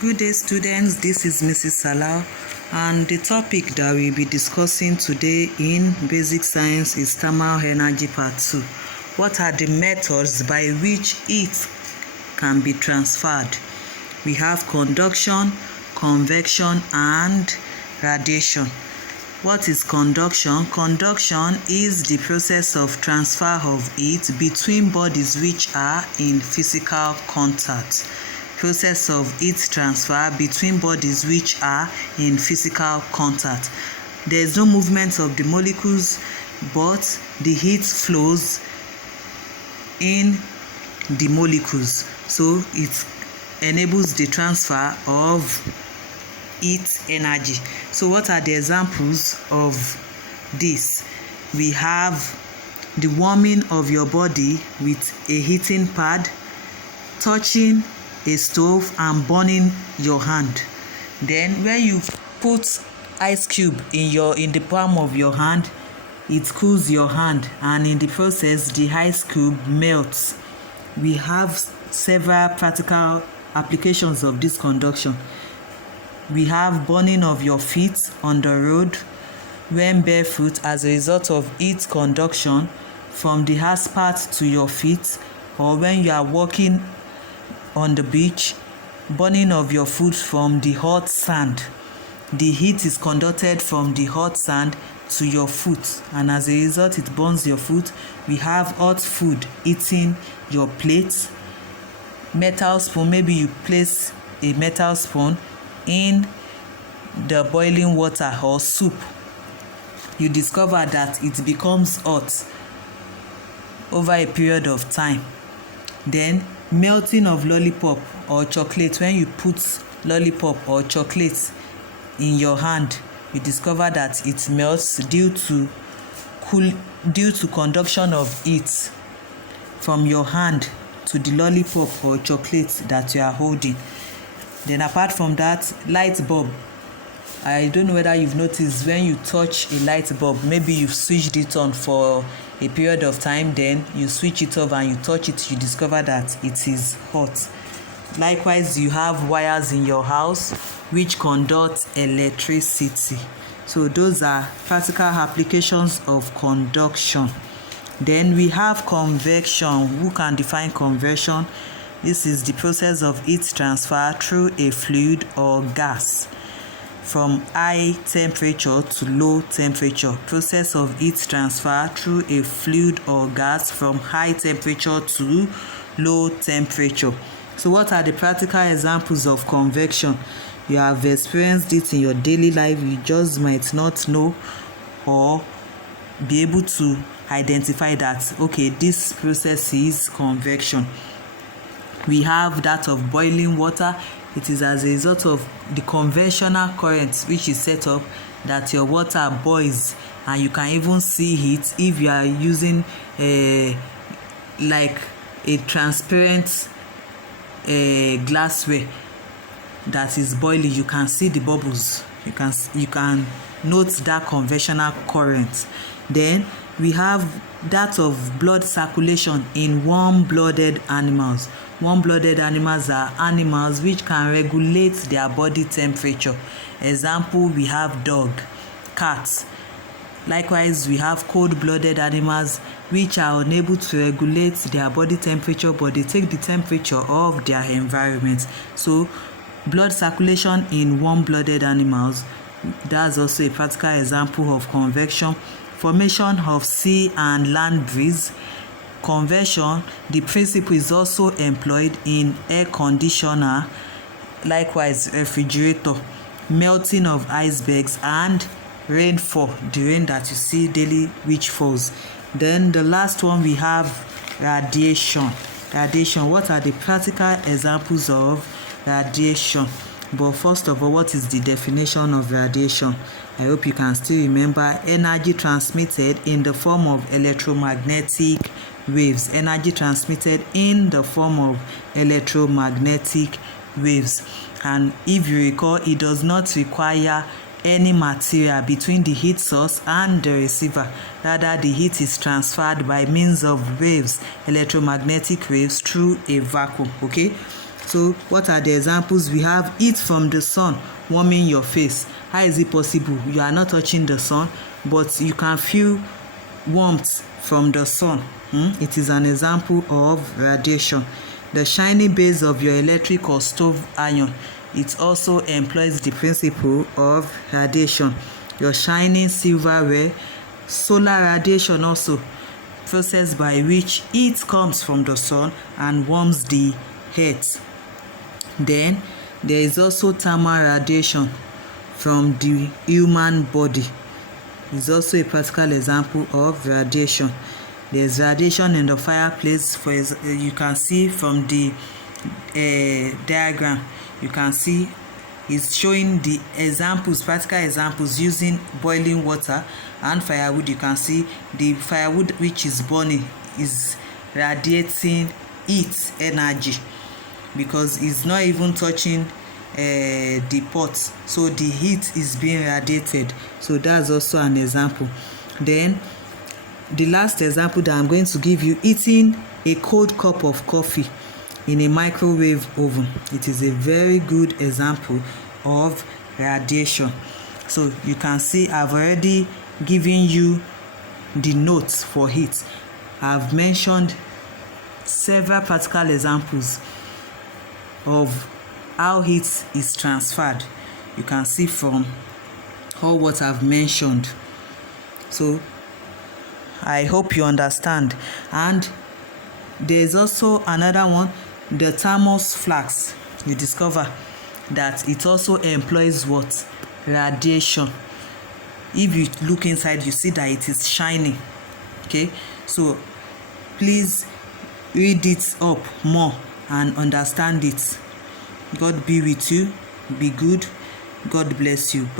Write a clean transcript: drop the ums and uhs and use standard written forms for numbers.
Good day, students. This is Mrs. Salau, and the topic that we'll be discussing today in Basic Science is Thermal Energy Part 2. What are the methods by which heat can be transferred? We have conduction, convection, and radiation. What is conduction? Conduction is the process of transfer of heat between bodies which are in physical contact. Process of heat transfer between bodies which are in physical contact. There is no movement of the molecules, but the heat flows in the molecules, so it enables the transfer of heat energy. So what are the examples of this? We have the warming of your body with a heating pad, touching a stove and burning your hand. Then when you put ice cube in the palm of your hand, it cools your hand, and in the process the ice cube melts. We have several practical applications of this conduction. We have burning of your feet on the road when barefoot as a result of heat conduction from the asphalt to your feet, or when you are walking on the beach, burning of your foot from the hot sand. The heat is conducted from the hot sand to your foot, and as a result it burns your foot. We have hot food eating your plate. Metal spoon, maybe you place a metal spoon in the boiling water or soup. You discover that it becomes hot over a period of time. Then melting of lollipop or chocolate. When you put lollipop or chocolate in your hand, you discover that it melts due to conduction of heat from your hand to the lollipop or chocolate that you are holding. Then apart from that, light bulb. I don't know whether you've noticed, when you touch a light bulb, maybe you've switched it on for a period of time, then you switch it off and you touch it, you discover that it is hot. Likewise, you have wires in your house which conduct electricity. So those are practical applications of conduction. Then we have convection. Who can define convection? This is the process of heat transfer through a fluid or gas from high temperature to low temperature. Process of heat transfer through a fluid or gas from high temperature to low temperature. So what are the practical examples of convection? You have experienced it in your daily life. You just might not know or be able to identify that, okay, this process is convection. We have that of boiling water. It is as a result of the conventional current which is set up that your water boils, and you can even see it if you are using like a transparent glassware that is boiling. You can see the bubbles. You can note that conventional current. Then we have that of blood circulation in warm-blooded animals. Warm-blooded animals are animals which can regulate their body temperature. Example, we have dog, cats. Likewise, we have cold-blooded animals which are unable to regulate their body temperature, but they take the temperature of their environment. So blood circulation in warm-blooded animals, that's also a practical example of convection. Formation of sea and land breeze. Convection, the principle is also employed in air conditioner, likewise refrigerator. Melting of icebergs and rainfall, the rain that you see daily which falls. Then the last one, we have radiation. Radiation, what are the practical examples of radiation? But first of all, what is the definition of radiation? I hope you can still remember: energy transmitted in the form of electromagnetic waves. Energy transmitted in the form of electromagnetic waves. And if you recall, it does not require any material between the heat source and the receiver. Rather, the heat is transferred by means of waves, electromagnetic waves, through a vacuum. Okay, So what are the examples? We have heat from the sun warming your face. How is it possible? You are not touching the sun, but you can feel warmth from the sun. It is an example of radiation. The shiny base of your electric or stove iron, it also employs the principle of radiation. Your shining silverware, solar radiation also, process by which heat comes from the sun and warms the earth. Then there is also thermal radiation from the human body. It's also a practical example of radiation. There's radiation in the fireplace. For you can see from the diagram, you can see it's showing the examples, practical examples using boiling water and firewood. You can see the firewood which is burning is radiating heat energy because it's not even touching the pot, so the heat is being radiated. So that's also an example. Then the last example that I'm going to give you, eating a cold cup of coffee in a microwave oven. It is a very good example of radiation. So you can see I've already given you the notes for heat. I've mentioned several practical examples of how heat is transferred. You can see from all what I've mentioned. So I hope you understand. And there's also another one, the thermos flask. You discover that it also employs what? Radiation. If you look inside, you see that it is shining. Okay, so please read it up more and understand it. God be with you. Be good. God bless you.